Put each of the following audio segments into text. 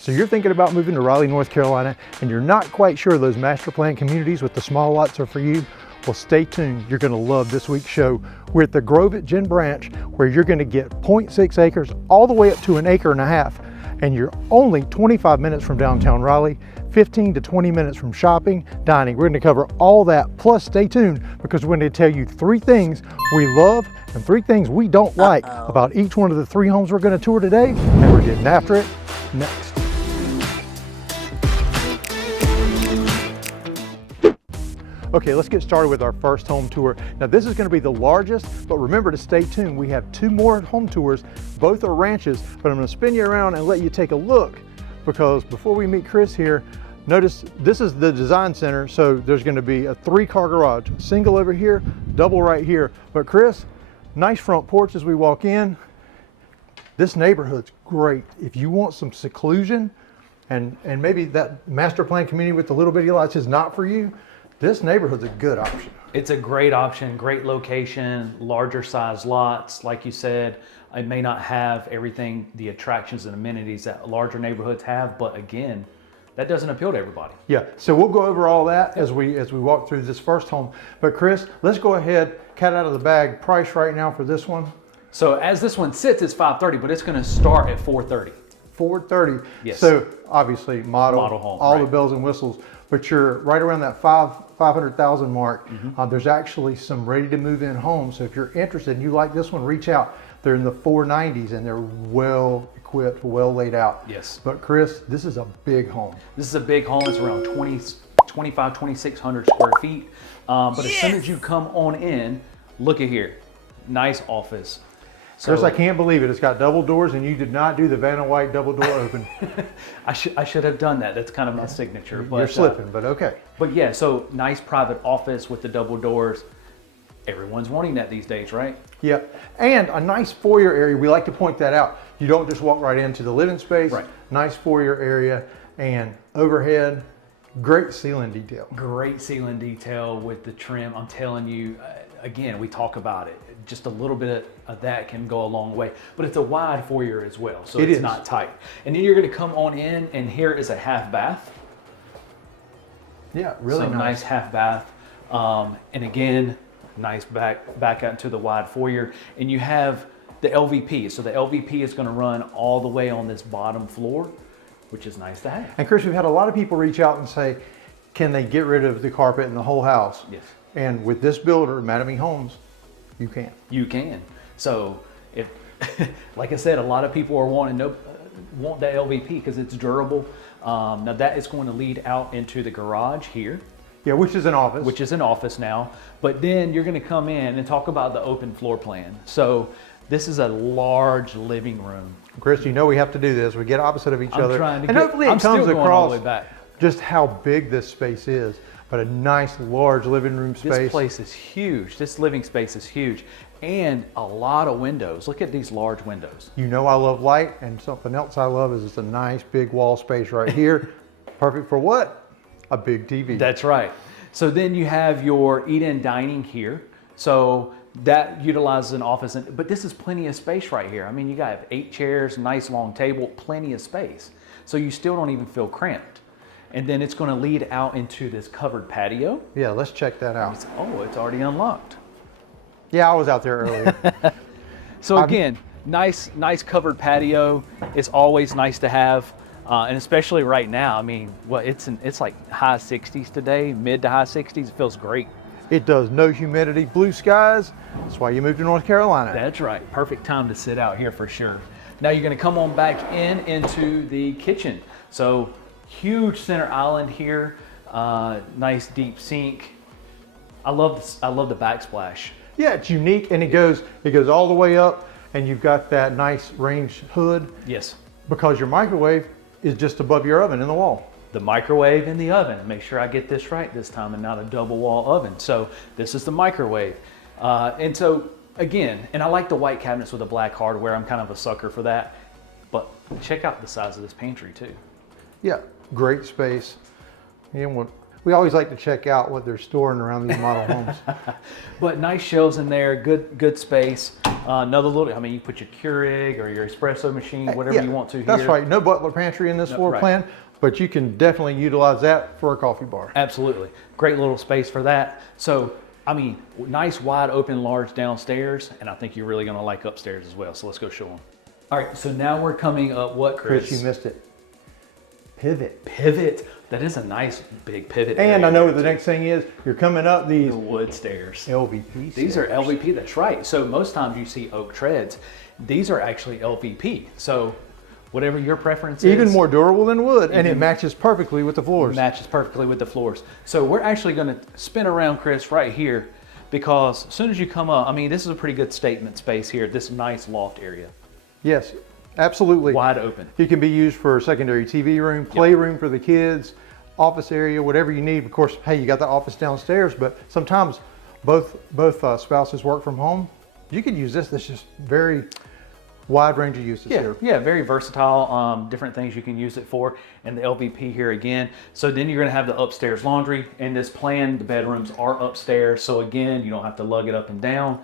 So you're thinking about moving to Raleigh, North Carolina, and you're not quite sure those master plan communities with the small lots are for you? Well, stay tuned. You're going to love this week's show. We're at the Grove at Gin Branch, where you're going to get 0.6 acres all the way up to 1.5 acres, and you're only 25 minutes from downtown Raleigh, 15 to 20 minutes from shopping, dining. We're going to cover all that. Plus, stay tuned, because we're going to tell you 3 things we love and 3 things we don't like about each one of the 3 homes we're going to tour today, and we're getting after it next. Okay, let's get started with our first home tour. Now this is going to be the largest, but remember to stay tuned. We have 2 more home tours. Both are ranches, but I'm going to spin you around and let you take a look, because before we meet Chris here, notice this is the design center. So there's going to be a 3-car garage, single over here, double right here. But Chris, nice front porch as we walk in. This neighborhood's great. If you want some seclusion and maybe that master plan community with the little bitty lots is not for you, this neighborhood's a good option. It's a great option, great location, larger size lots. Like you said, it may not have everything, the attractions and amenities that larger neighborhoods have, but again, that doesn't appeal to everybody. Yeah, so we'll go over all that as we walk through this first home. But Chris, let's go ahead, cat out of the bag, price right now for this one. So as this one sits, it's $530, but it's gonna start at $430. $430. Yes. So obviously model home, all right. the bells and whistles, but you're right around that 500,000 mark. There's actually some ready to move in homes. So if you're interested and you like this one, reach out. They're in the 490s and they're well equipped, well laid out. Yes. But Chris, this is a big home. This is a big home. It's around 2,600 square feet. But as soon as you come on in, look at here, nice office. So, Chris, I can't believe it. It's got double doors, and you did not do the Vanna White double door open. I should have done that. That's kind of my signature. But, You're slipping, but okay. But yeah, so nice private office with the double doors. Everyone's wanting that these days, right? Yeah, and a nice foyer area. We like to point that out. You don't just walk right into the living space. Right. Nice foyer area and overhead, great ceiling detail. Great ceiling detail with the trim. I'm telling you, again, we talk about it. Just a little bit of that can go a long way, but it's a wide foyer as well, so it's not tight. And then you're going to come on in, and here is a half bath. Yeah, really so nice half bath, and again, nice back out into the wide foyer. And you have the LVP. So the LVP is going to run all the way on this bottom floor, which is nice to have. And Chris, we've had a lot of people reach out and say, can they get rid of the carpet in the whole house? Yes. And with this builder, Mattamy Homes, you can. You can. So if, like I said, a lot of people are want that LVP because it's durable. Now that is going to lead out into the garage here. Yeah, which is an office. Which is an office now. But then you're going to come in and talk about the open floor plan. So this is a large living room. Chris, you know we have to do this. We get opposite of each other. Hopefully it I'm comes still going across all the way back. just how big this space is. But a nice large living room space. This place is huge. This living space is huge. And a lot of windows. Look at these large windows. You know I love light, and something else I love is it's a nice big wall space right here. Perfect for what? A big TV. That's right. So then you have your eat-in dining here. So that utilizes an office, but this is plenty of space right here. I mean, you got 8 chairs, nice long table, plenty of space. So you still don't even feel cramped. And then it's going to lead out into this covered patio. Yeah, let's check that out. It's already unlocked. Yeah, I was out there earlier. So again, nice covered patio. It's always nice to have, and especially right now. I mean, well, it's like high 60s today, mid to high 60s. It feels great. It does. No humidity, blue skies. That's why you moved to North Carolina. That's right. Perfect time to sit out here for sure. Now you're going to come on back into the kitchen. So huge center island here. Nice deep sink. I love the backsplash. Yeah, it's unique, and it goes all the way up, and you've got that nice range hood. Yes. Because your microwave is just above your oven in the wall. The microwave in the oven. Make sure I get this right this time and not a double wall oven. So this is the microwave. And so again, and I like the white cabinets with the black hardware. I'm kind of a sucker for that. But check out the size of this pantry too. Yeah, great space. And we always like to check out what they're storing around these model homes. But nice shelves in there, good space. Another little, I mean, you put your Keurig or your espresso machine, whatever Yeah, you want to here. that's right. No butler pantry in this floor plan, but you can definitely utilize that for a coffee bar. Absolutely. Great little space for that. So, I mean, nice, wide open, large downstairs, and I think you're really gonna like upstairs as well. So let's go show them. All right, so now we're coming up, what, Chris? Chris, you missed it. Pivot. Pivot. That is a nice big pivot. And I know what the next thing is. You're coming up these the wood stairs. LVP. These are LVP, that's right. So most times you see oak treads. These are actually LVP. So whatever your preference is. Even more durable than wood, and it matches perfectly with the floors. Matches perfectly with the floors. So we're actually gonna spin around, Chris, right here, because as soon as you come up, I mean, this is a pretty good statement space here, this nice loft area. Yes, absolutely. Wide open. It can be used for secondary TV room, playroom for the kids, office area, whatever you need. Of course, hey, you got the office downstairs, but sometimes both spouses work from home. You could use this. This is very wide range of uses here. Yeah, very versatile, different things you can use it for. And the LVP here again. So then you're gonna have the upstairs laundry. In this plan, the bedrooms are upstairs. So again, you don't have to lug it up and down.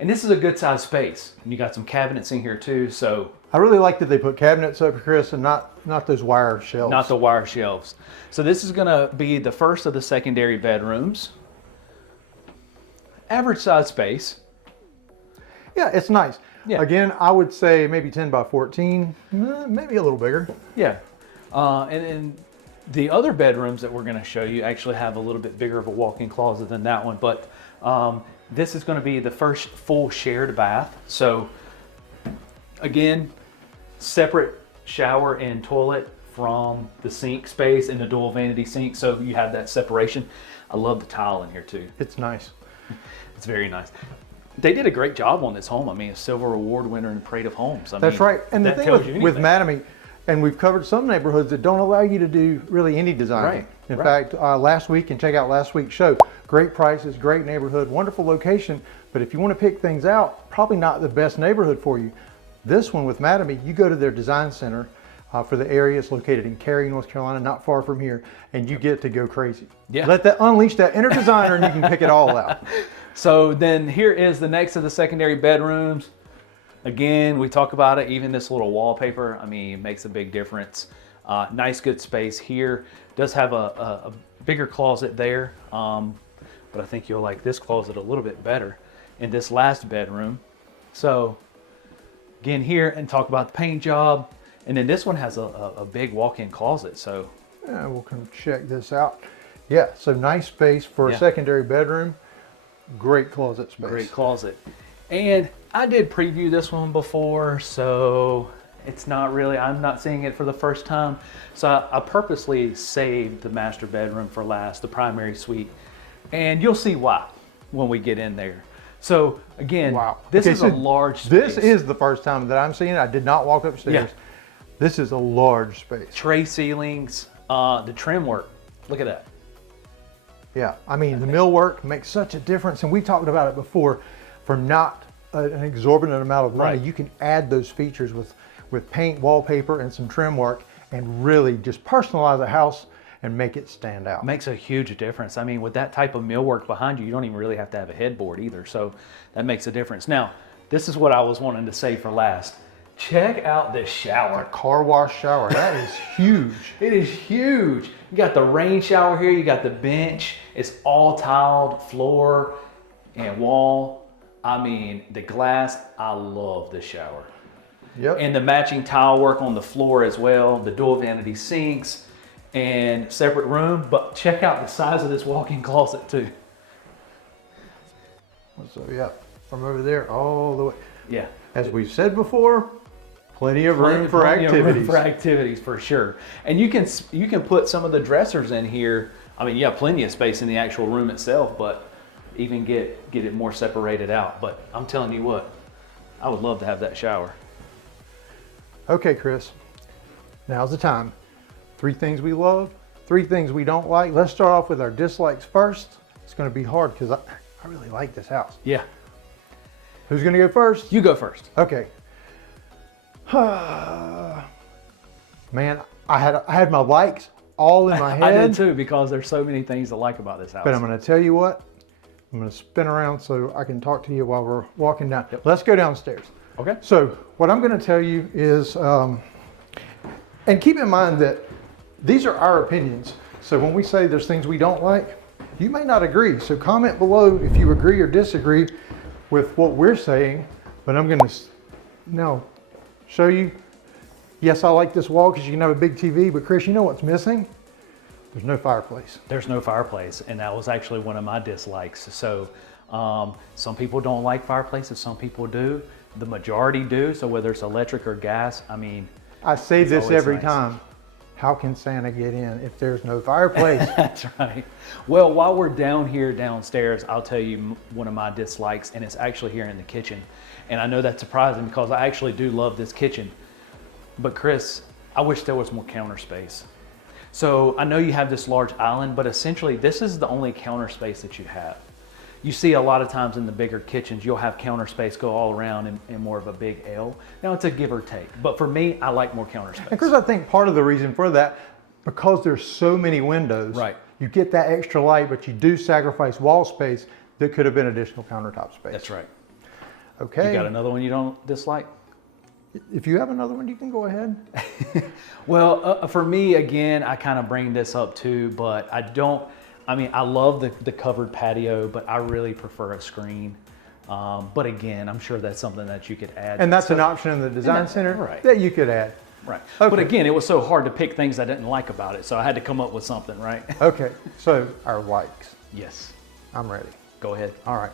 And this is a good sized space. And you got some cabinets in here too, so. I really like that they put cabinets up, Chris, and not those wire shelves. Not the wire shelves. So this is gonna be the first of the secondary bedrooms. Average size space. Yeah, it's nice. Yeah. Again, I would say maybe 10 by 14, maybe a little bigger. Yeah. And then the other bedrooms that we're gonna show you actually have a little bit bigger of a walk-in closet than that one, but this is gonna be the first full shared bath. So again, separate shower and toilet from the sink space and the dual vanity sink. So you have that separation. I love the tile in here too. It's nice. It's very nice. They did a great job on this home. I mean, a Silver Award winner in Parade of Homes. That's right. And the thing with Mattamy, and we've covered some neighborhoods that don't allow you to do really any design. Right. In fact, last week, and check out last week's show, great prices, great neighborhood, wonderful location. But if you want to pick things out, probably not the best neighborhood for you. This one with Mattamy, you go to their design center for the area. It's located in Raleigh, North Carolina, not far from here, and you get to go crazy. Yeah. Unleash that inner designer, and you can pick it all out. So then here is the next of the secondary bedrooms. Again, we talk about it, even this little wallpaper, I mean, it makes a big difference. Nice, good space here. Does have a bigger closet there, but I think you'll like this closet a little bit better in this last bedroom. So again here, and talk about the paint job. And then this one has a big walk-in closet, so. Yeah, we'll come check this out. Yeah, so nice space for a secondary bedroom. Great closet space. Great closet. And I did preview this one before, so it's not really, I'm not seeing it for the first time. So I purposely saved the master bedroom for last, the primary suite. And you'll see why when we get in there. So again, this is a large space. This is the first time that I'm seeing it. I did not walk upstairs. Yeah. This is a large space. Tray ceilings, the trim work, look at that. Yeah, I mean, the millwork makes such a difference, and we talked about it before. For not an exorbitant amount of money, you can add those features with paint, wallpaper, and some trim work, and really just personalize a house and make it stand out. Makes a huge difference. I mean, with that type of millwork behind you, you don't even really have to have a headboard either, so that makes a difference. Now, this is what I was wanting to say for last. Check out this shower. A car wash shower, that is huge. It is huge. You got the rain shower here, you got the bench. It's all tiled floor and wall. I mean, the glass, I love the shower. Yep. And the matching tile work on the floor as well, the dual vanity sinks and separate room. But check out the size of this walk-in closet too. So yeah, from over there all the way. Yeah. As we've said before, plenty of room for activities. Room for activities for sure. And you can put some of the dressers in here. I mean, you have plenty of space in the actual room itself, but even get it more separated out. But I'm telling you what, I would love to have that shower. Okay, Chris, now's the time. 3 things we love, 3 things we don't like. Let's start off with our dislikes first. It's gonna be hard because I really like this house. Yeah. Who's gonna go first? You go first. Okay. Man, I had my likes, all in my head. I did too, because there's so many things to like about this house. But I'm going to tell you what, I'm going to spin around so I can talk to you while we're walking down. Let's go downstairs. Okay. So what I'm going to tell you is, and keep in mind that these are our opinions. So when we say there's things we don't like, you may not agree. So comment below if you agree or disagree with what we're saying. But I'm going to now show you. Yes, I like this wall because you can have a big TV, but Chris, you know what's missing? There's no fireplace. There's no fireplace, and that was actually one of my dislikes. So some people don't like fireplaces, some people do. The majority do, so whether it's electric or gas, I mean, I say this always every nice. time. How can Santa get in if there's no fireplace? That's right. Well, while we're down here downstairs, I'll tell you one of my dislikes, and it's actually here in the kitchen. And I know that's surprising because I actually do love this kitchen. But Chris, I wish there was more counter space. So I know you have this large island, but essentially this is the only counter space that you have. You see a lot of times in the bigger kitchens, you'll have counter space go all around in more of a big L. Now it's a give or take, but for me, I like more counter space. And Chris, I think part of the reason for that, because there's so many windows, Right. You get that extra light, but you do sacrifice wall space that could have been additional countertop space. That's right. Okay. You got another one you don't dislike? If you have another one, you can go ahead. Well, for me, again, I kind of bring this up too, but I love the covered patio, but I really prefer a screen. But again, I'm sure that's something that you could add. And that's an option in the design center right. that you could add. Right. Okay. But again, it was so hard to pick things I didn't like about it, so I had to come up with something, right? Okay, so our likes. Yes. I'm ready. Go ahead. All right.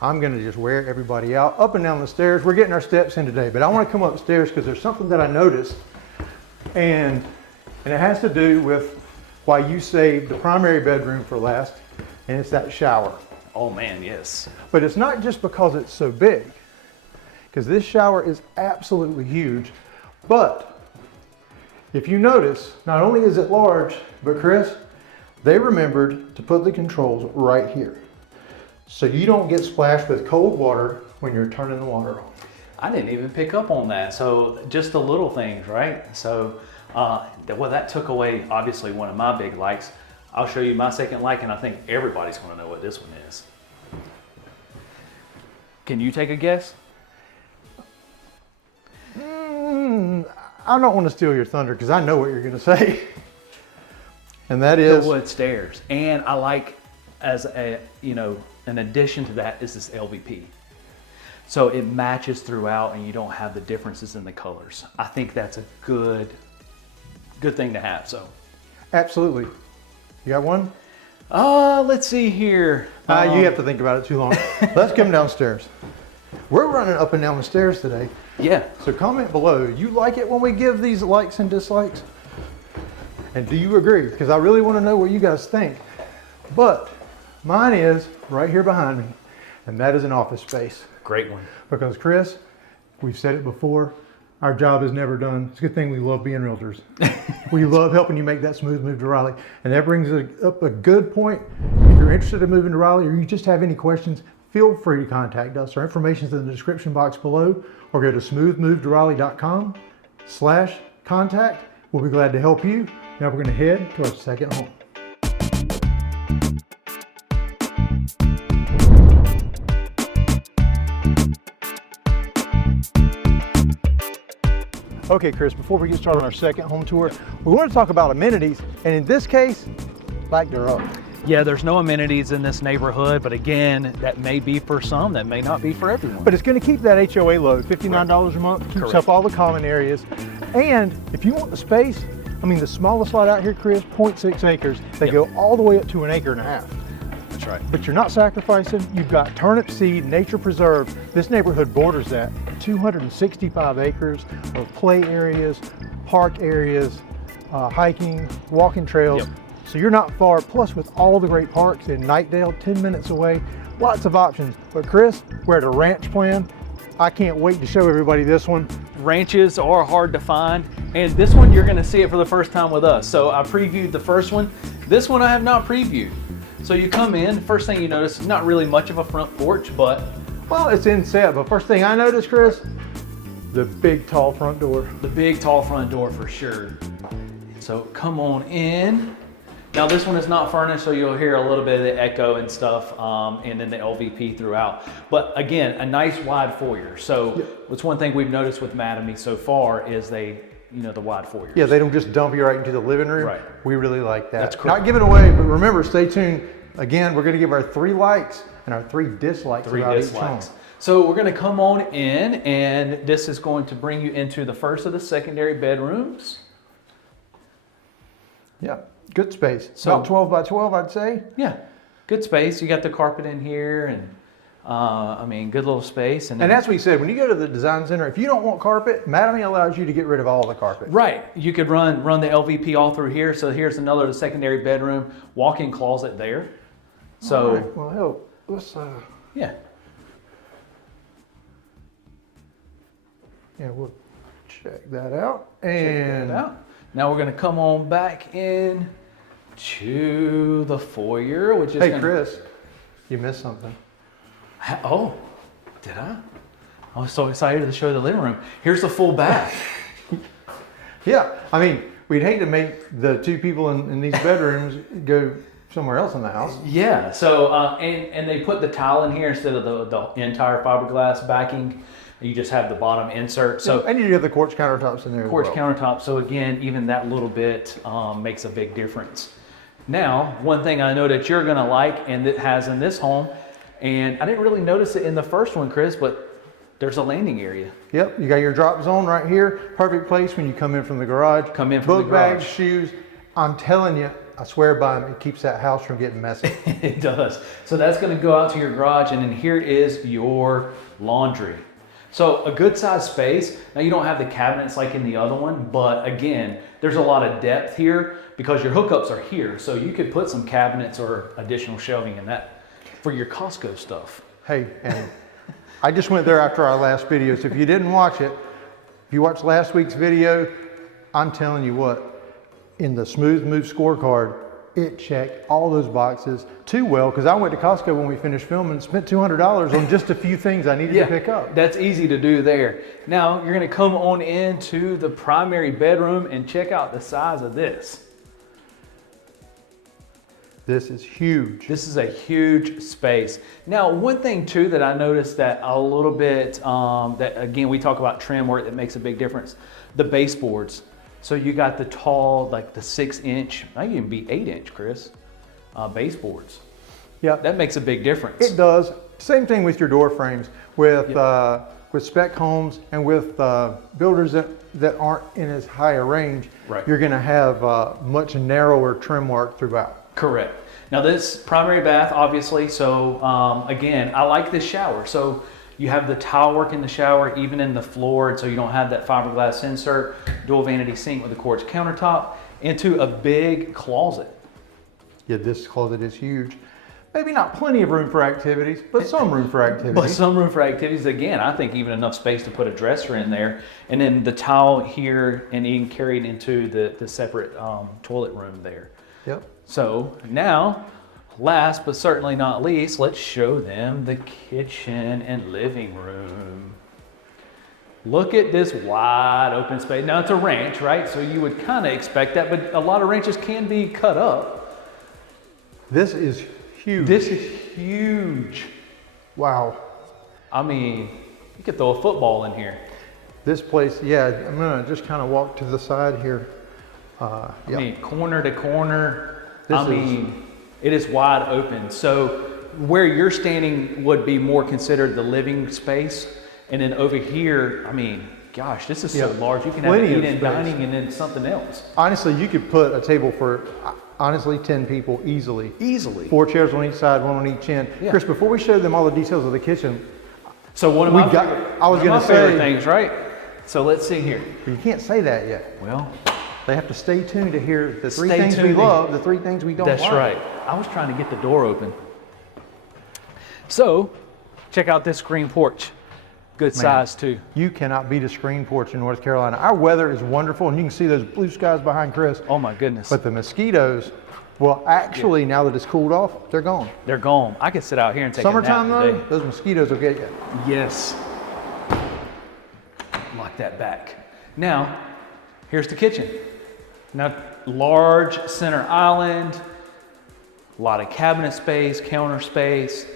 I'm gonna just wear everybody out up and down the stairs. We're getting our steps in today, but I wanna come upstairs because there's something that I noticed, and it has to do with why you saved the primary bedroom for last, and it's that shower. Oh man, yes. But it's not just because it's so big, because this shower is absolutely huge. But if you notice, not only is it large, but Chris, they remembered to put the controls right here. So you don't get splashed with cold water when you're turning the water on. I didn't even pick up on that. So just the little things, right? So, well, that took away obviously one of my big likes. I'll show you my second like, and I think everybody's gonna know what this one is. Can you take a guess? I don't want to steal your thunder because I know what you're gonna say. And that is The wood stairs. And I like, as a, an addition to that is this LVP. So it matches throughout and you don't have the differences in the colors. I think that's a good thing to have, so. absolutely. You got one? Let's see here. You have to think about it too long. Let's come downstairs. We're running up and down the stairs today. Yeah. So comment below, you like it when we give these likes and dislikes? And do you agree? Because I really want to know what you guys think. But mine is right here behind me, and that is an office space. Great one. Because Chris, we've said it before, our job is never done. It's a good thing we love being realtors. We love helping you make that smooth move to Raleigh. And that brings up a good point. If you're interested in moving to Raleigh or you just have any questions, feel free to contact us. Our information is in the description box below, or go to smoothmovetoraleigh.com/contact. We'll be glad to help you. Now we're going to head to our second home. Okay, Chris, before we get started on our second home tour, we want to talk about amenities, and in this case, back her up. Yeah, there's no amenities in this neighborhood, but again, that may be for some, that may not be for everyone. But it's going to keep that HOA low, $59 a month, keeps Correct. up all the common areas. And if you want the space, I mean, the smallest lot out here, Chris, 0.6 acres. They go all the way up to 1.5 acres. That's right. But you're not sacrificing. You've got turnip seed, nature preserve. This neighborhood borders that. 265 acres of play areas, park areas, hiking, walking trails. Yep. So you're not far. Plus, with all the great parks in Nightdale, 10 minutes away, lots of options. But Chris, we're at a ranch plan. I can't wait to show everybody this one. Ranches are hard to find, and this one you're gonna see it for the first time with us. So I previewed the first one. This one I have not previewed. So you come in, first thing you notice is not really much of a front porch, but Well, it's inset, but first thing I noticed, Chris, the big tall front door. the big tall front door for sure. So come on in. Now this one is not furnished, so you'll hear a little bit of the echo and stuff, and then the LVP throughout. But again, a nice wide foyer. So what's one thing we've noticed with Mattamy so far is the wide foyers. Yeah, they don't just dump you right into the living room. Right. We really like that. That's correct. Not giving away, but remember, stay tuned. Again, we're going to give our 3 likes and our 3 dislikes. 3 about each dislikes. home. So we're going to come on in, and this is going to bring you into the first of the secondary bedrooms. Yeah, good space. So- About 12 by 12, I'd say. Yeah, good space. You got the carpet in here, and I mean, good little space. And that's what we said, when you go to the design center, if you don't want carpet, Mattamy allows you to get rid of all the carpet. right. You could run the LVP all through here. So here's another secondary bedroom, walk-in closet there. So All right, well, hell, let's, yeah, we'll check that out. And check that out. Now we're going to come on back in to the foyer, which is hey, Chris, you missed something. Oh, did I? I was so excited to show the living room. Here's the full bath. Yeah, I mean, we'd hate to make the 2 people in these bedrooms go somewhere else in the house. Yeah. So and they put the tile in here instead of the entire fiberglass backing. You just have the bottom insert. So and you have the quartz countertops in there. quartz as well. countertop. So again, even that little bit makes a big difference. Now, one thing I know that you're gonna like and that has in this home, and I didn't really notice it in the first one, Chris, but there's a landing area. Yep, you got your drop zone right here. Perfect place when you come in from the garage. Come in from the Book bags, garage. shoes. I'm telling you, I swear by them, it keeps that house from getting messy. It does. So that's going to go out to your garage, and then here is your laundry. So a good sized space. Now you don't have the cabinets like in the other one, but again, there's a lot of depth here because your hookups are here. So you could put some cabinets or additional shelving in that for your Costco stuff. Hey, and I just went there after our last video, so if you didn't watch it, if you watched last week's video, I'm telling you what, in the Smooth Move scorecard, it checked all those boxes too well, because I went to Costco when we finished filming and spent $200 on just a few things I needed to pick up. That's easy to do there. Now you're going to come on into the primary bedroom and check out the size of this. This is huge. This is a huge space. Now, one thing too that I noticed that a little bit, that again, we talk about trim work that makes a big difference, the baseboards. So you got the tall, like the 6-inch, might even be 8-inch, Chris, baseboards. Yeah, That makes a big difference. it does. Same thing with your door frames. With spec homes and with builders that aren't in as high a range, Right. you're gonna have much narrower trim work throughout. Correct. Now this primary bath, obviously, so again, I like this shower. So you have the tile work in the shower, even in the floor, and so you don't have that fiberglass insert, dual vanity sink with a quartz countertop, into a big closet. Yeah, this closet is huge. Maybe not plenty of room for activities, but some room for activities. But some room for activities. Again, I think even enough space to put a dresser in there, and then the towel here, and even carried into the separate toilet room there. Yep. So now, last but certainly not least, let's show them the kitchen and living room. Look at this wide open space. Now it's a ranch, right? So you would kind of expect that, but a lot of ranches can be cut up. This is huge. This is huge. Wow. I mean, you could throw a football in here. This place, yeah, I'm gonna just kind of walk to the side here. I mean, corner to corner. This I mean, it is wide open. So where you're standing would be more considered the living space. And then over here, I mean, gosh, this is so large. You can have Plenty of eat-in space. dining and then something else. Honestly, you could put a table for, honestly, 10 people easily. Easily. 4 chairs on each side, 1 on each end. Yeah. Chris, before we show them all the details of the kitchen, So one of We my got- favorite, I was one of gonna my favorite say- things, right? So let's see here. you can't say that yet. Well, They have to stay tuned to hear the 3 Stay things we tuned. love, the 3 things we don't that's like. right. I was trying to get the door open. So check out this screen porch. Good size too. You cannot beat a screen porch in North Carolina. Our weather is wonderful, and you can see those blue skies behind Chris. Oh my goodness. But the mosquitoes, well, actually, now that it's cooled off, they're gone. They're gone. I could sit out here and take Summertime, a nap though, today. those mosquitoes will get you. Yes. Lock that back. Now, here's the kitchen. Now, large center island, a lot of cabinet space, counter space.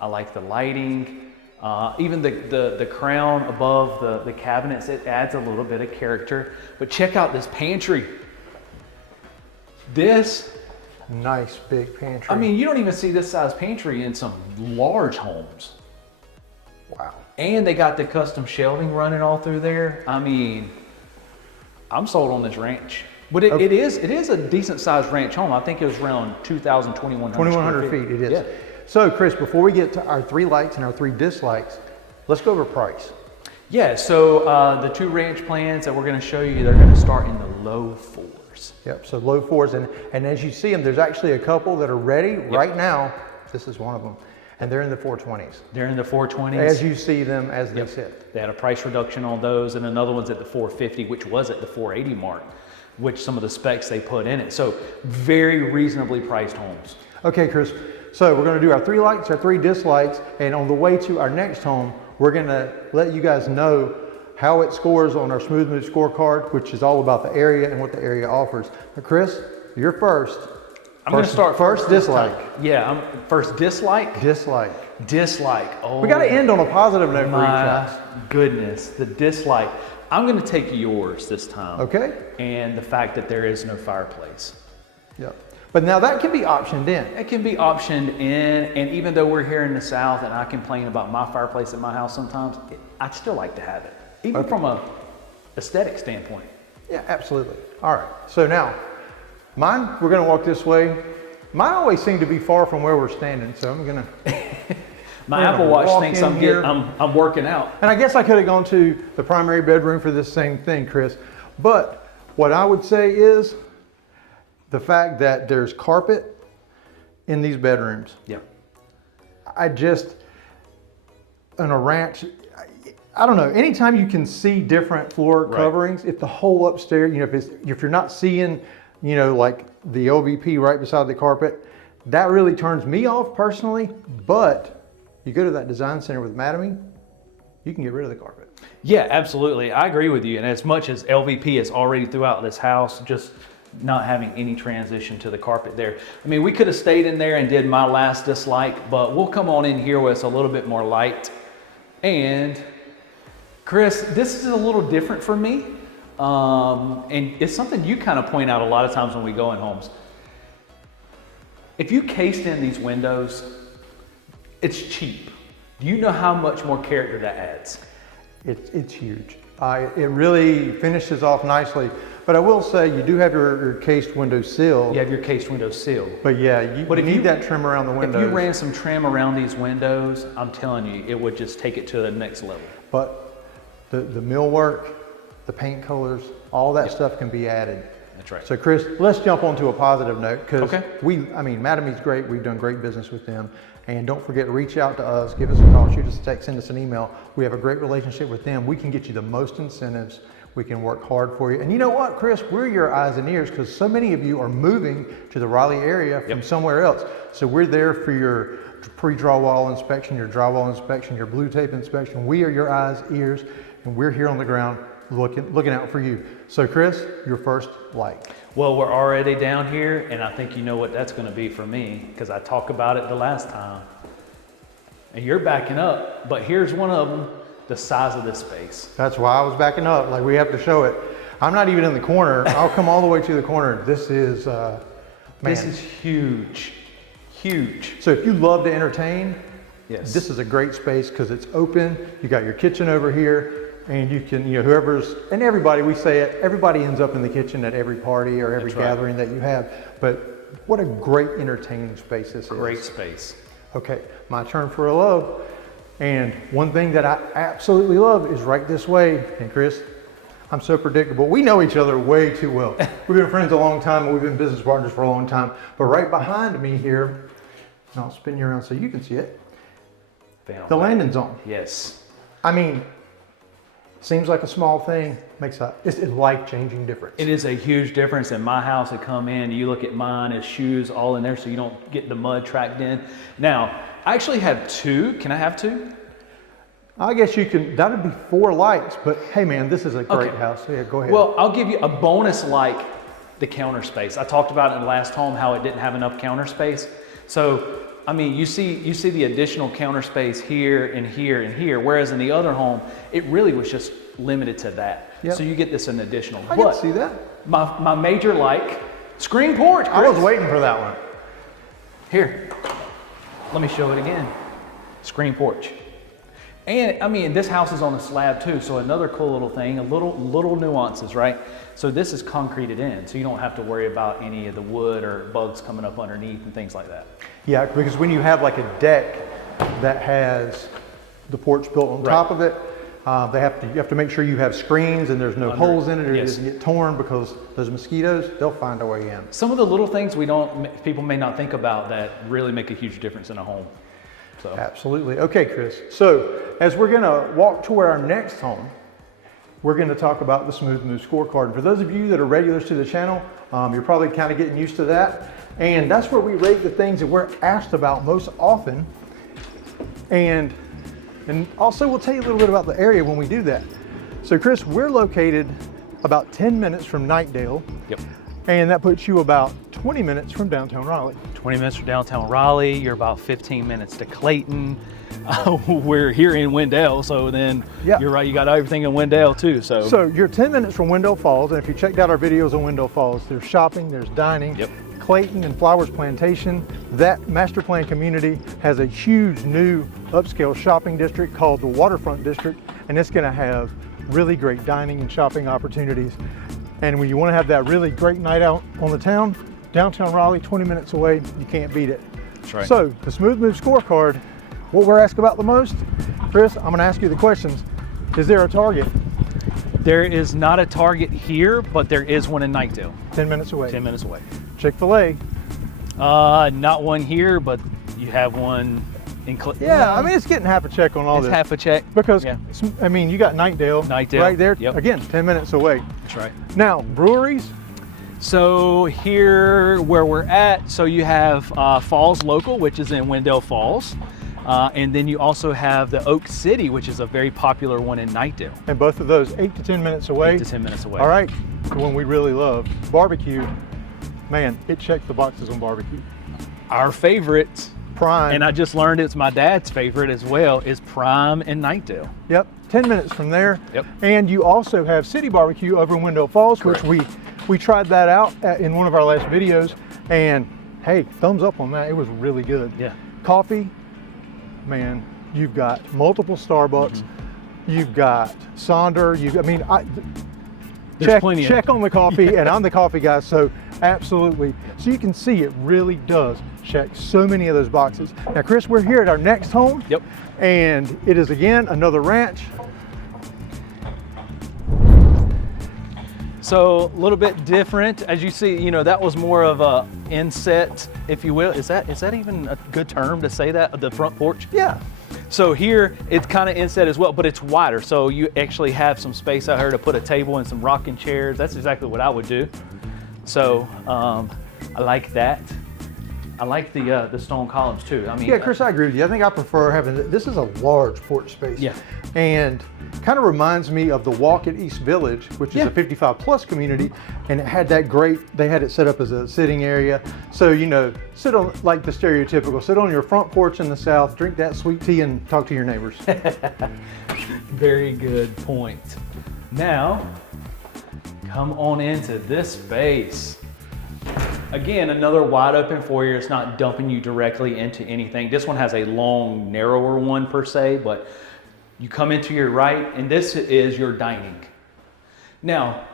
I like the lighting. Even the crown above the cabinets, it adds a little bit of character. But check out this pantry. This, nice big pantry. I mean, you don't even see this size pantry in some large homes. Wow. And they got the custom shelving running all through there. I mean, I'm sold on this ranch. But it is a decent sized ranch home. I think it was around 2,000, 2,100 feet, it is. Yeah. So Chris, before we get to our 3 likes and our 3 dislikes, let's go over price. Yeah, so the 2 ranch plans that we're gonna show you, they're gonna start in the low 4s. Yep, so low 4s, and as you see them, there's actually a couple that are ready right now. This is one of them, and they're in the 420s. They're in the 420s. As you see them as they sit. They had a price reduction on those, and another one's at the 450, which was at the 480 mark, which some of the specs they put in it. So very reasonably priced homes. Okay, Chris, so we're gonna do our 3 likes, our 3 dislikes, and on the way to our next home, we're gonna let you guys know how it scores on our Smooth Move scorecard, which is all about the area and what the area offers. But Chris, you're first. I'm gonna start first dislike. Yeah, first dislike? Dislike. Dislike, oh. We gotta end on a positive note for each house. Goodness, the dislike. I'm gonna take yours this time. Okay. And the fact that there is no fireplace. Yep. But now that can be optioned in. It can be optioned in, and even though we're here in the South and I complain about my fireplace at my house sometimes, I'd still like to have it, even from a aesthetic standpoint. Yeah, absolutely. All right, so now, mine, we're gonna walk this way. Mine always seem to be far from where we're standing, so I'm gonna... My Apple Watch thinks I'm working out. And I guess I could have gone to the primary bedroom for this same thing, Chris. But what I would say is the fact that there's carpet in these bedrooms. Yep. I just, on a ranch, I don't know, anytime you can see different floor coverings, if the whole upstairs, you know, if you're not seeing, you know, like the LVP right beside the carpet, that really turns me off personally. But you go to that design center with Mattamy, you can get rid of the carpet. Yeah, absolutely. I agree with you. And as much as LVP is already throughout this house, just not having any transition to the carpet there. I mean, we could have stayed in there and did my last dislike, but we'll come on in here where it's a little bit more light. And Chris, this is a little different for me. And it's something you kind of point out a lot of times when we go in homes. If you cased in these windows, it's cheap. Do you know how much more character that adds? It's huge. It really finishes off nicely. But I will say you do have your cased window sill. You have your cased window sill. But yeah, you need that trim around the windows. If you ran some trim around these windows, I'm telling you, it would just take it to the next level. But the millwork, the paint colors, all that stuff can be added. That's right. So Chris, let's jump on to a positive note because Mattamy's great. We've done great business with them. And don't forget to reach out to us, give us a call, shoot us a text, send us an email. We have a great relationship with them. We can get you the most incentives. We can work hard for you. And you know what, Chris? We're your eyes and ears because so many of you are moving to the Raleigh area from somewhere else. So we're there for your pre-drywall inspection, your drywall inspection, your blue tape inspection. We are your eyes, ears, and we're here on the ground looking out for you. So Chris, your first like. Well, we're already down here, and I think you know what that's going to be for me because I talked about it the last time. And you're backing up, but here's one of them, the size of this space. That's why I was backing up. Like, we have to show it. I'm not even in the corner. I'll come all the way to the corner. This is, man. This is huge, huge. So if you love to entertain, yes, this is a great space because it's open. You got your kitchen over here. And you can, you know, and everybody, we say it, everybody ends up in the kitchen at every party or every gathering that you have. But what a great entertaining space this is. Great space. Okay, my turn for a love. And one thing that I absolutely love is right this way. And Chris, I'm so predictable. We know each other way too well. We've been friends a long time and we've been business partners for a long time. But right behind me here, and I'll spin you around so you can see it, the landing zone. Yes. I mean, seems like a small thing, makes it's a life-changing difference. It is a huge difference. In my house, I come in, you look at mine, there's shoes all in there so you don't get the mud tracked in. Now, I actually have 2. Can I have 2? I guess you can, that would be 4 likes, but hey man, this is a great house. Yeah, go ahead. Well, I'll give you a bonus like the counter space. I talked about in the last home how it didn't have enough counter space. So, I mean, you see the additional counter space here and here and here, whereas in the other home, it really was just limited to that. Yep. So you get this an additional. I can see that. My major screen porch, Chris. I was waiting for that one. Here, let me show it again. Screen porch. And I mean, this house is on a slab too, so another cool little thing, little nuances, right? So this is concreted in, so you don't have to worry about any of the wood or bugs coming up underneath and things like that. Yeah, because when you have like a deck that has the porch built on top of it, you have to make sure you have screens and there's no holes in it, or it doesn't get torn, because those mosquitoes, they'll find a way in. Some of the little things people may not think about that really make a huge difference in a home. So. Absolutely. Okay, Chris. So as we're gonna walk toward our next home, we're gonna talk about the Smooth Move scorecard. And for those of you that are regulars to the channel, you're probably kind of getting used to that. And that's where we rate the things that we're asked about most often. And also we'll tell you a little bit about the area when we do that. So Chris, we're located about 10 minutes from Knightdale. Yep. And that puts you about 20 minutes from downtown Raleigh. 20 minutes from downtown Raleigh, you're about 15 minutes to Clayton. We're here in Wendell, so then you're right, you got everything in Wendell too. So you're 10 minutes from Wendell Falls, and if you checked out our videos on Wendell Falls, there's shopping, there's dining. Yep. Clayton and Flowers Plantation, that master plan community has a huge new upscale shopping district called the Waterfront District, and it's gonna have really great dining and shopping opportunities. And when you want to have that really great night out on the town, downtown Raleigh, 20 minutes away, you can't beat it. That's right. So the Smooth Move scorecard, what we're asked about the most, Chris, I'm going to ask you the questions. Is there a Target? There is not a Target here, but there is one in Knightdale. 10 minutes away. 10 minutes away. Chick-fil-A? Not one here, but you have one in Yeah, I mean, it's getting half a check on all this. It's half a check. Because, I mean, you got Knightdale right there. Yep. Again, 10 minutes away. That's right. Now, breweries? So here where we're at, so you have Falls Local, which is in Wendell Falls. And then you also have the Oak City, which is a very popular one in Knightdale. And both of those 8 to 10 minutes away. 8 to 10 minutes away. All right, the one we really love, barbecue. Man, it checked the boxes on barbecue. Our favorites, Prime. and I just learned it's my dad's favorite as well, is Prime in Knightdale. Yep, 10 minutes from there. Yep. And you also have City Barbecue over in Wendell Falls, Correct. which we tried that out in one of our last videos, and hey, thumbs up on that. It was really good. Yeah. Coffee, man, you've got multiple Starbucks. You've got Sonder. Check on the coffee, and I'm the coffee guy, so absolutely. So you can see it really does check so many of those boxes. Now, Chris, we're here at our next home. Yep. And it is, again, another ranch. So a little bit different. As you see, that was more of a inset, if you will. Is that even a good term to say that, the front porch? Yeah. So here, it's kind of inset as well, but it's wider. So you actually have some space out here to put a table and some rocking chairs. That's exactly what I would do. So I like that. I like the stone columns too. I mean, yeah, Chris, I agree with you. I think I prefer having, this is a large porch space. Yeah. And kind of reminds me of the Walk at East Village, which is a 55 plus community. And it had that they had it set up as a sitting area. So, sit on, like the stereotypical, sit on your front porch in the south, drink that sweet tea and talk to your neighbors. Very good point. Now, come on into this space. Again, another wide open foyer. It's not dumping you directly into anything. This one has a long, narrower one per se, but you come into your right, and this is your dining. Now,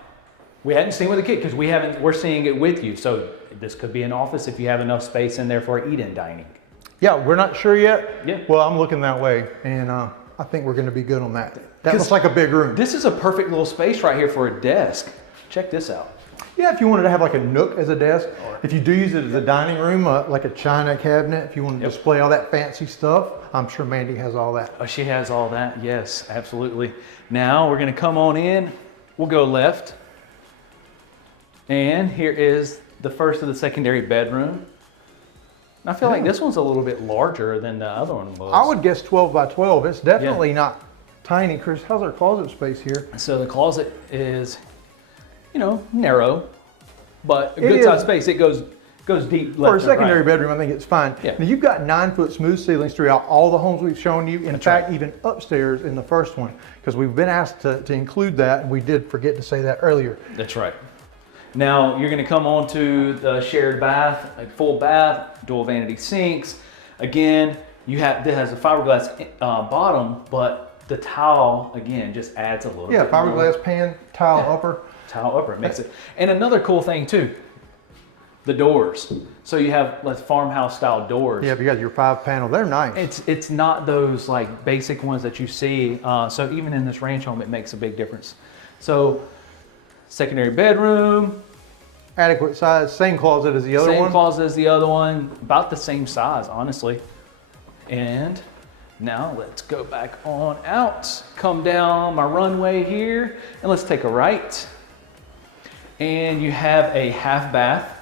we hadn't seen with the kid because we're seeing it with you. So this could be an office if you have enough space in there for eat-in dining. Yeah, we're not sure yet. Yeah. Well, I'm looking that way, and I think we're going to be good on that. That looks like a big room. This is a perfect little space right here for a desk. Check this out. Yeah, if you wanted to have like a nook as a desk, if you do use it as a dining room, like a china cabinet, if you want to display all that fancy stuff, I'm sure Mandy has all that. Oh, she has all that. Yes, absolutely. Now we're going to come on in. We'll go left. And here is the first of the secondary bedroom. I feel like this one's a little bit larger than the other one was. I would guess 12 by 12. It's definitely not tiny. Chris, how's our closet space here? So the closet is, narrow. but a It good sized is. space. It goes deep. For a left and secondary right. bedroom, I think it's fine. Yeah. Now, you've got 9-foot smooth ceilings throughout all the homes we've shown you. In That's fact, right. even upstairs in the first one, because we've been asked to include that, and we did forget to say that earlier. That's right. Now you're going to come on to the shared bath, a full bath, dual vanity sinks. Again, this has a fiberglass bottom, but the tile again just adds a little. Yeah, bit more. fiberglass pan, tile Yeah. upper. Tile upper, it makes it. And another cool thing too, the doors. So you have like farmhouse style doors. Yeah, you got your 5-panel. They're nice. It's not those like basic ones that you see. So even in this ranch home, it makes a big difference. So secondary bedroom, Adequate size, same closet as the other same one. closet as the other one, about the same size, honestly. And now let's go back on out, come down my runway here, and let's take a right. And you have a half bath.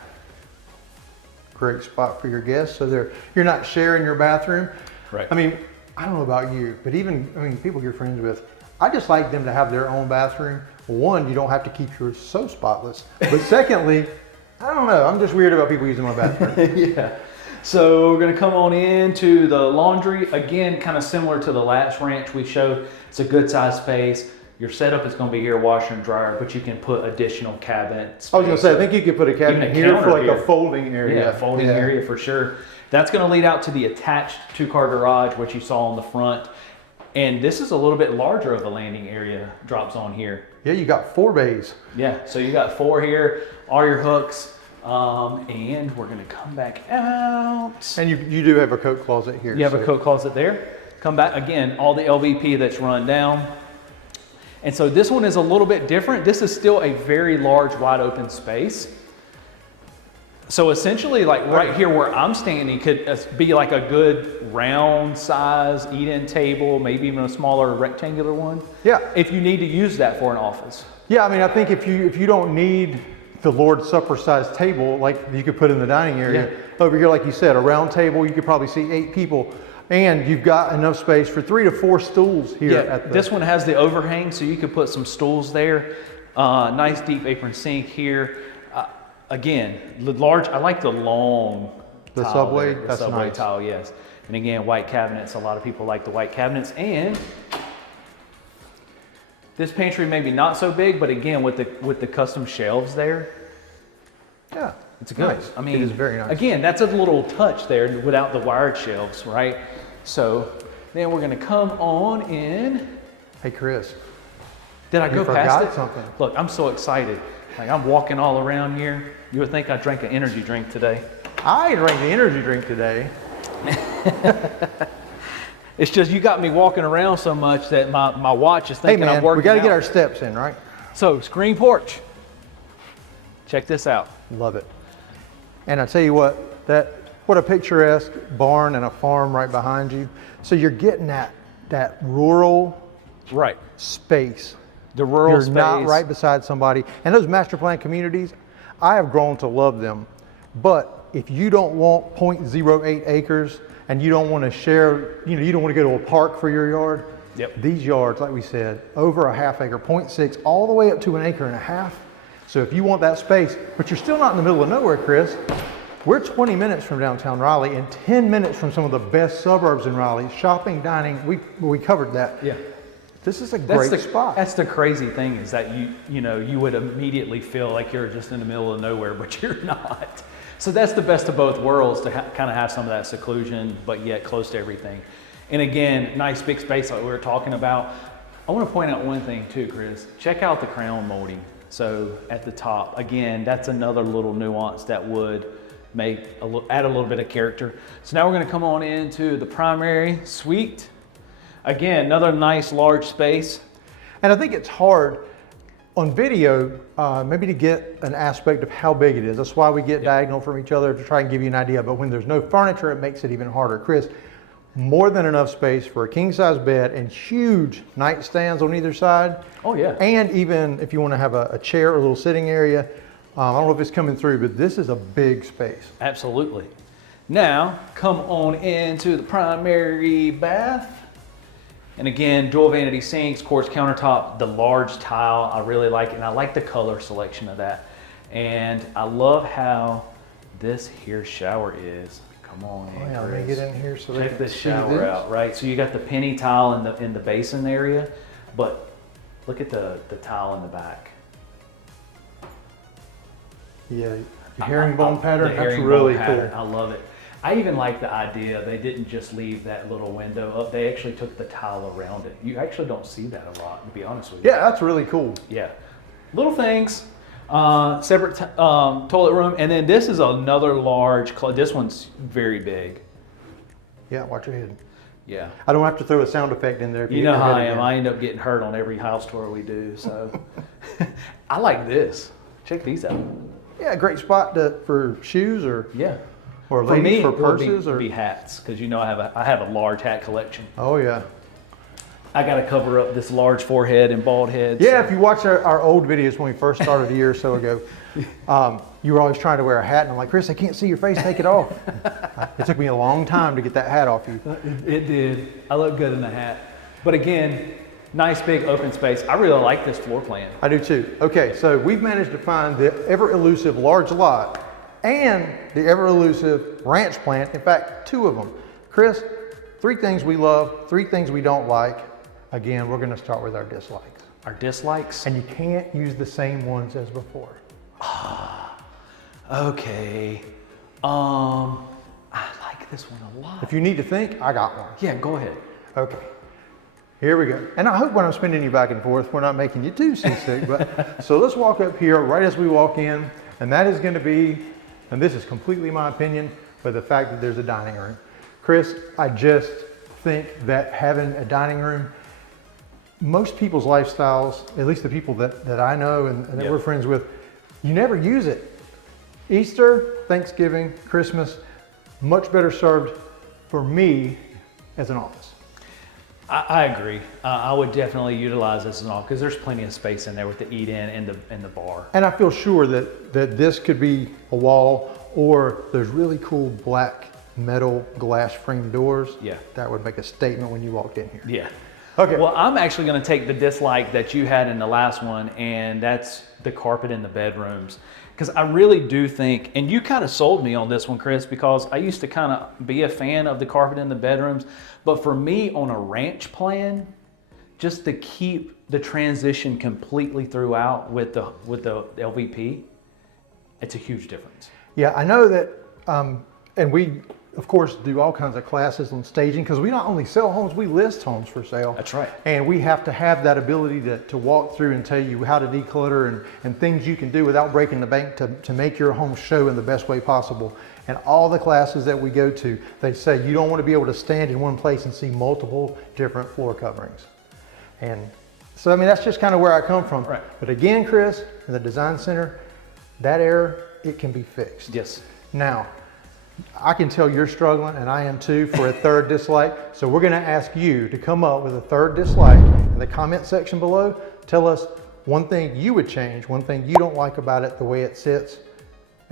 Great spot for your guests. So you're not sharing your bathroom. Right. I mean, I don't know about you, but people you're friends with, I just like them to have their own bathroom. One, you don't have to keep yours so spotless. But secondly, I don't know, I'm just weird about people using my bathroom. Yeah. So we're gonna come on into the laundry. Again, kind of similar to the last ranch we showed. It's a good size space. Your setup is gonna be here, washer and dryer, but you can put additional cabinets. I was gonna say, I think you could put a cabinet here for like a folding area. Yeah, folding area for sure. That's gonna lead out to the attached 2-car garage, which you saw on the front. And this is a little bit larger of a landing area, drops on here. Yeah, you got 4 bays. Yeah, so you got 4 here, all your hooks, and we're gonna come back out. And you do have a coat closet here. You have a coat closet there. Come back, again, all the LVP that's run down. And so this one is a little bit different. This is still a very large, wide open space. So essentially, like right here where I'm standing could be like a good round size eat-in table, maybe even a smaller rectangular one. Yeah. If you need to use that for an office. Yeah, I mean, I think if you don't need the Lord's Supper sized table like you could put in the dining area, over here, like you said, a round table, you could probably see 8 people. And you've got enough space for 3 to 4 stools here. Yeah, this one has the overhang, so you could put some stools there. Nice deep apron sink here. Again, the large, I like the long The tile subway, there, the that's subway nice. tile, yes. And again, white cabinets, a lot of people like the white cabinets. And this pantry maybe not so big, but again, with the custom shelves there, Yeah, it's good. nice. I mean, it is very nice. Again, that's a little touch there without the wired shelves, right? So then we're gonna come on in. Hey, Chris. Did I You go past forgot it? something. Look, I'm so excited. Like I'm walking all around here. You would think I drank an energy drink today. I drank the energy drink today. It's just you got me walking around so much that my watch is Hey, thinking I'm man, working we got to get out. our steps in, right? So screen porch. Check this out. Love it. And I tell you what a picturesque barn and a farm right behind you. So you're getting that rural Right. space. The rural You're space. not right beside somebody. And those master plan communities, I have grown to love them. But if you don't want 0.08 acres and you don't want to share, you don't want to go to a park for your yard. Yep. These yards, like we said, over a half acre, 0.6, all the way up to 1.5 acres. So if you want that space, but you're still not in the middle of nowhere, Chris, we're 20 minutes from downtown Raleigh and 10 minutes from some of the best suburbs in Raleigh. Shopping, dining, we covered that. Yeah. This is a great spot. That's the crazy thing is that you would immediately feel like you're just in the middle of nowhere, but you're not. So that's the best of both worlds to kind of have some of that seclusion, but yet close to everything. And again, nice big space like we were talking about. I want to point out one thing too, Chris. Check out the crown molding. So at the top, again, that's another little nuance that would add a little bit of character. So now we're going to come on into the primary suite. Again, another nice large space. And I think it's hard on video, maybe to get an aspect of how big it is. That's why we get diagonal from each other to try and give you an idea. But when there's no furniture, it makes it even harder. Chris, more than enough space for a king size bed and huge nightstands on either side. Oh yeah. And even if you want to have a chair or a little sitting area, I don't know if it's coming through, but this is a big space. Absolutely. Now, come on into the primary bath. And again, dual vanity sinks, quartz countertop, the large tile, I really like it. And I like the color selection of that. And I love how this here shower is. Come on in, Oh, yeah, let me Chris. get in here so they Check can this see shower this. out, right? So you got the penny tile in the basin area, but look at the tile in the back. Yeah, the herringbone pattern, The that's herringbone really pattern, cool. I love it. I even like the idea, they didn't just leave that little window up, they actually took the tile around it. You actually don't see that a lot, to be honest with you. Yeah, that's really cool. Yeah. Little things, separate toilet room, and then this is another large, this one's very big. Yeah, watch your head. Yeah. I don't have to throw a sound effect in there. If You hit know your how head I am. again. I end up getting hurt on every house tour we do. So I like this. Check these out. Yeah, great spot for shoes or Yeah. or For ladies me, for it would purses be or. hats, because you know I have a large hat collection. Oh yeah. I got to cover up this large forehead and bald head. Yeah, so- if you watch our old videos when we first started a year or so ago, you were always trying to wear a hat, and I'm like, Chris, I can't see your face. Take it off. It took me a long time to get that hat off you. It did. I look good in the hat. But again, nice big open space. I really like this floor plan. I do too. Okay, so we've managed to find the ever elusive large lot and the ever elusive ranch plant. In fact, two of them. Chris, 3 things we love, 3 things we don't like. Again, we're going to start with our dislikes. Our dislikes? And you can't use the same ones as before. Okay. I like this one a lot. If you need to think, I got one. Yeah, go ahead. Okay, here we go. And I hope when I'm spinning you back and forth, we're not making you too seasick. But so let's walk up here right as we walk in, and that is going to be, and this is completely my opinion, but the fact that there's a dining room. Chris, I just think that having a dining room, most people's lifestyles, at least the people that I know and that Yep. we're friends with, you never use it. Easter, Thanksgiving, Christmas, much better served for me as an office. I agree. I would definitely utilize this and all, because there's plenty of space in there with the eat-in and the bar. And I feel sure that this could be a wall, or there's really cool black metal glass frame doors. Yeah. That would make a statement when you walked in here. Yeah. Okay. Well, I'm actually going to take the dislike that you had in the last one, and that's the carpet in the bedrooms. Because I really do think, and you kind of sold me on this one, Chris, because I used to kind of be a fan of the carpet in the bedrooms. But for me, on a ranch plan, just to keep the transition completely throughout with the LVP, it's a huge difference. Yeah, I know that, and we, of course, do all kinds of classes on staging, because we not only sell homes, we list homes for sale. That's right. And we have to have that ability to walk through and tell you how to declutter and things you can do without breaking the bank to make your home show in the best way possible. And all the classes that we go to, they say you don't want to be able to stand in one place and see multiple different floor coverings. And so, I mean, that's just kind of where I come from. Right. But again, Chris, in the design center, that error, it can be fixed. Yes. Now, I can tell you're struggling, and I am too, for a third dislike. So we're going to ask you to come up with a third dislike in the comment section below. Tell us one thing you would change, one thing you don't like about it, the way it sits.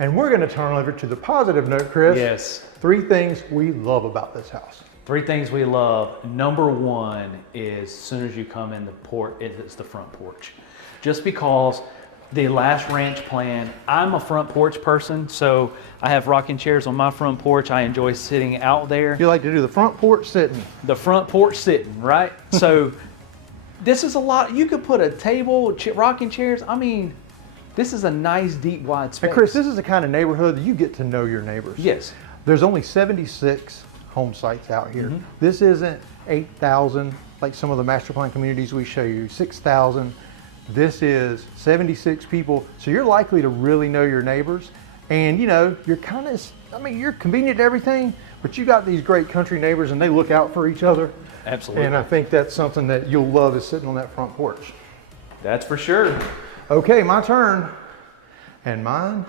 And we're going to turn over to the positive note, Chris. Yes. 3 things we love about this house. 3 things we love. Number 1 is, as soon as you come in the porch, it's the front porch. Just because the last ranch plan, I'm a front porch person, so I have rocking chairs on my front porch. I enjoy sitting out there. You like to do the front porch sitting. The front porch sitting, right? So this is a lot. You could put a table, rocking chairs. I mean, this is a nice, deep, wide space. And Chris, this is the kind of neighborhood that you get to know your neighbors. Yes. There's only 76 home sites out here. This isn't 8,000 like some of the master plan communities we show you, 6,000. This is 76 people. So you're likely to really know your neighbors. And you know, you're kind of, I mean, you're convenient to everything, but you got these great country neighbors and they look out for each other. Absolutely. And I think that's something that you'll love, is sitting on that front porch. That's for sure. Okay, my turn. And mine,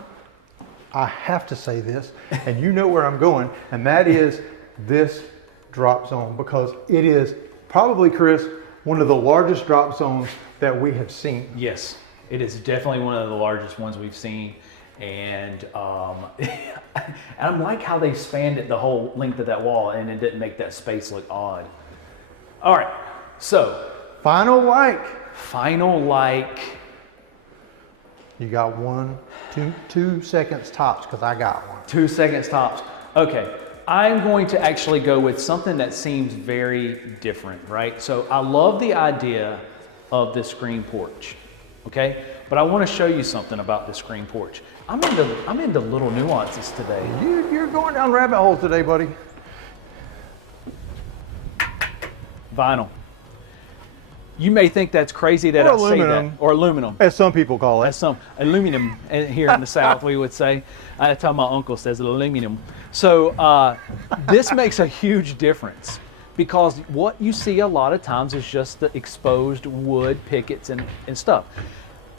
I have to say this, and you know where I'm going, and that is this drop zone, because it is probably, Chris, one of the largest drop zones that we have seen. Yes, it is definitely one of the largest ones we've seen. And I like how they spanned it the whole length of that wall, and it didn't make that space look odd. All right, so Final like. final like. You got 2 seconds tops, because I got one. 2 seconds tops. Okay, I'm going to actually go with something that seems very different, right? So I love the idea of this screen porch, okay? But I want to show you something about this screen porch. I'm into little nuances today. You're going down rabbit holes today, buddy. Vinyl. You may think that's crazy that Or I say that. aluminum. Or aluminum. As some people call it. That's some aluminum here in the South, we would say. That's how my uncle says it, aluminum. So this makes a huge difference, because what you see a lot of times is just the exposed wood pickets and stuff.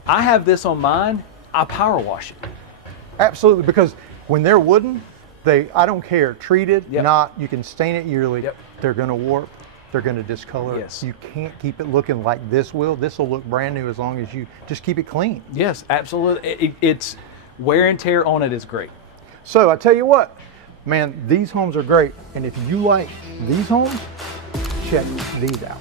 I have this on mine, I power wash it. Absolutely, because when they're wooden, I don't care, treated, Yep. not, you can stain it yearly. Yep. They're gonna warp, they're gonna discolor. Yes. You can't keep it looking like this will. This will look brand new as long as you just keep it clean. Yes, absolutely. It's wear and tear on it is great. So I tell you what, man, these homes are great. And if you like these homes, check these out.